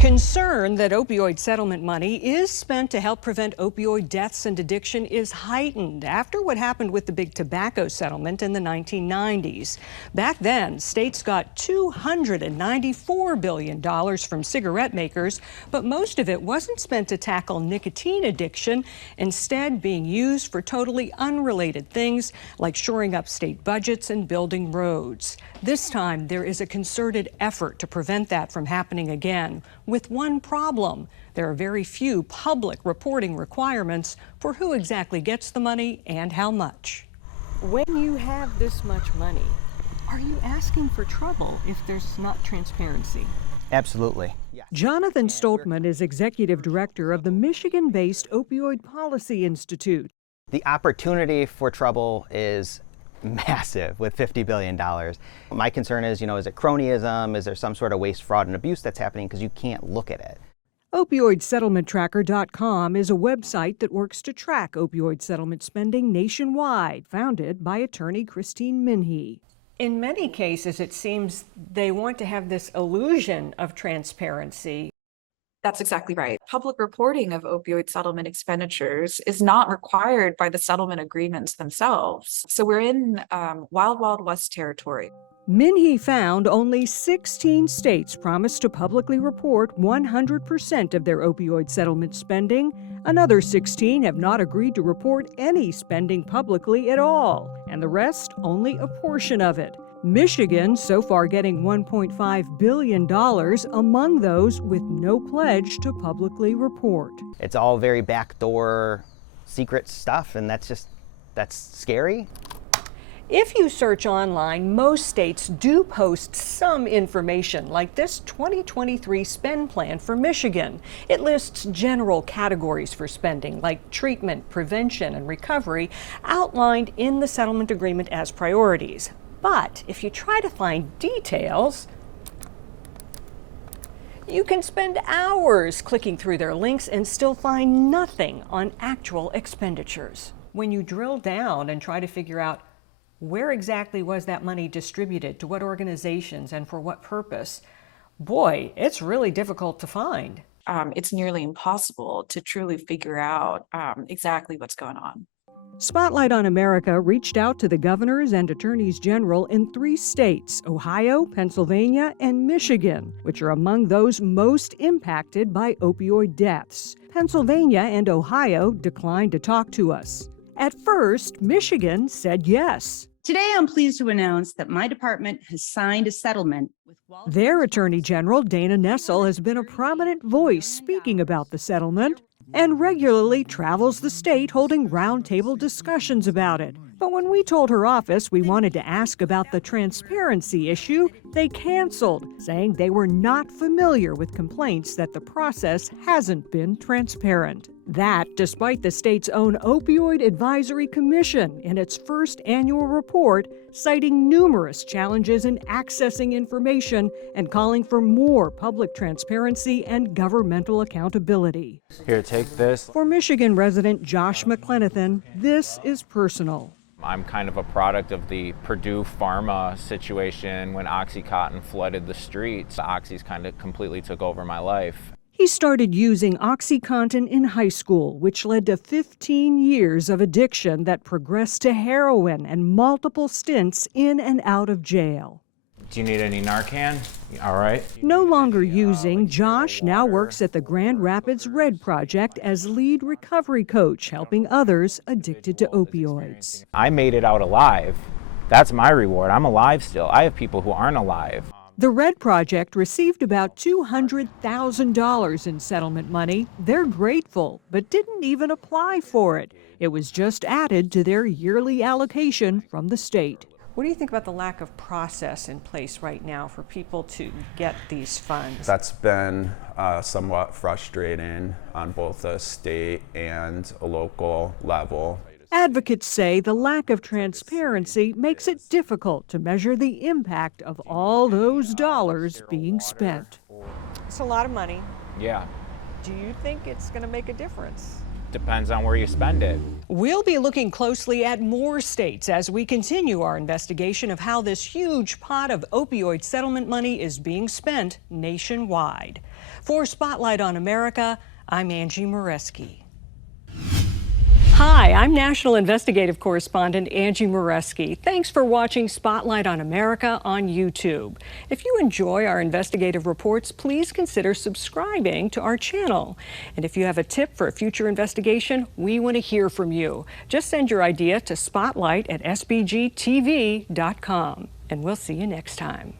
Concern that opioid settlement money is spent to help prevent opioid deaths and addiction is heightened after what happened with the big tobacco settlement in the 1990s. Back then, states got $294 billion from cigarette makers, but most of it wasn't spent to tackle nicotine addiction, instead being used for totally unrelated things like shoring up state budgets and building roads. This time, there is a concerted effort to prevent that from happening again, with one problem. There are very few public reporting requirements for who exactly gets the money and how much. When you have this much money, are you asking for trouble if there's not transparency? Absolutely. Yeah. Jonathan Stoltman is executive director of the Michigan-based Opioid Policy Institute. The opportunity for trouble is massive with $50 billion. My concern is, is it cronyism? Is there some sort of waste, fraud, and abuse that's happening because you can't look at it? OpioidSettlementTracker.com is a website that works to track opioid settlement spending nationwide, founded by attorney Christine Minhee. In many cases, it seems they want to have this illusion of transparency. That's exactly right. Public reporting of opioid settlement expenditures is not required by the settlement agreements themselves. So we're in wild, wild west territory. Minhee found only 16 states promised to publicly report 100% of their opioid settlement spending. Another 16 have not agreed to report any spending publicly at all, and the rest only a portion of it. Michigan so far getting $1.5 billion, among those with no pledge to publicly report. It's all very backdoor, secret stuff, and that's scary. If you search online, most states do post some information, like this 2023 spend plan for Michigan. It lists general categories for spending, like treatment, prevention, and recovery, outlined in the settlement agreement as priorities. But if you try to find details, you can spend hours clicking through their links and still find nothing on actual expenditures. When you drill down and try to figure out where exactly was that money distributed, to what organizations, and for what purpose, boy, it's really difficult to find. It's nearly impossible to truly figure out exactly what's going on. Spotlight on America reached out to the governors and attorneys general in 3 states, Ohio, Pennsylvania, and Michigan, which are among those most impacted by opioid deaths. Pennsylvania and Ohio declined to talk to us. At first, Michigan said yes. Today, I'm pleased to announce that my department has signed a settlement with Their Attorney General, Dana Nessel, has been a prominent voice speaking about the settlement and regularly travels the state holding roundtable discussions about it. But when we told her office we wanted to ask about the transparency issue, they canceled, saying they were not familiar with complaints that the process hasn't been transparent. That, despite the state's own Opioid Advisory Commission in its first annual report citing numerous challenges in accessing information and calling for more public transparency and governmental accountability. Here, take this. For Michigan resident Josh McClenathan, this is personal. I'm kind of a product of the Purdue Pharma situation when OxyContin flooded the streets. Oxys kind of completely took over my life. He started using OxyContin in high school, which led to 15 years of addiction that progressed to heroin and multiple stints in and out of jail. Do you need any Narcan? All right. No longer using, Josh now works at the Grand Rapids Red Project as lead recovery coach, helping others addicted to opioids. I made it out alive. That's my reward. I'm alive still. I have people who aren't alive. The Red Project received about $200,000 in settlement money. They're grateful, but didn't even apply for it. It was just added to their yearly allocation from the state. What do you think about the lack of process in place right now for people to get these funds? That's been somewhat frustrating on both a state and a local level. Advocates say the lack of transparency makes it difficult to measure the impact of all those dollars being spent. It's a lot of money. Yeah. Do you think it's going to make a difference? depends on where you spend it. We'll be looking closely at more states as we continue our investigation of how this huge pot of opioid settlement money is being spent nationwide. For Spotlight on America, I'm Angie Moreschi. Hi, I'm National Investigative Correspondent Angie Moreschi. Thanks for watching Spotlight on America on YouTube. If you enjoy our investigative reports, please consider subscribing to our channel. And if you have a tip for a future investigation, we want to hear from you. Just send your idea to spotlight@sbgtv.com. And we'll see you next time.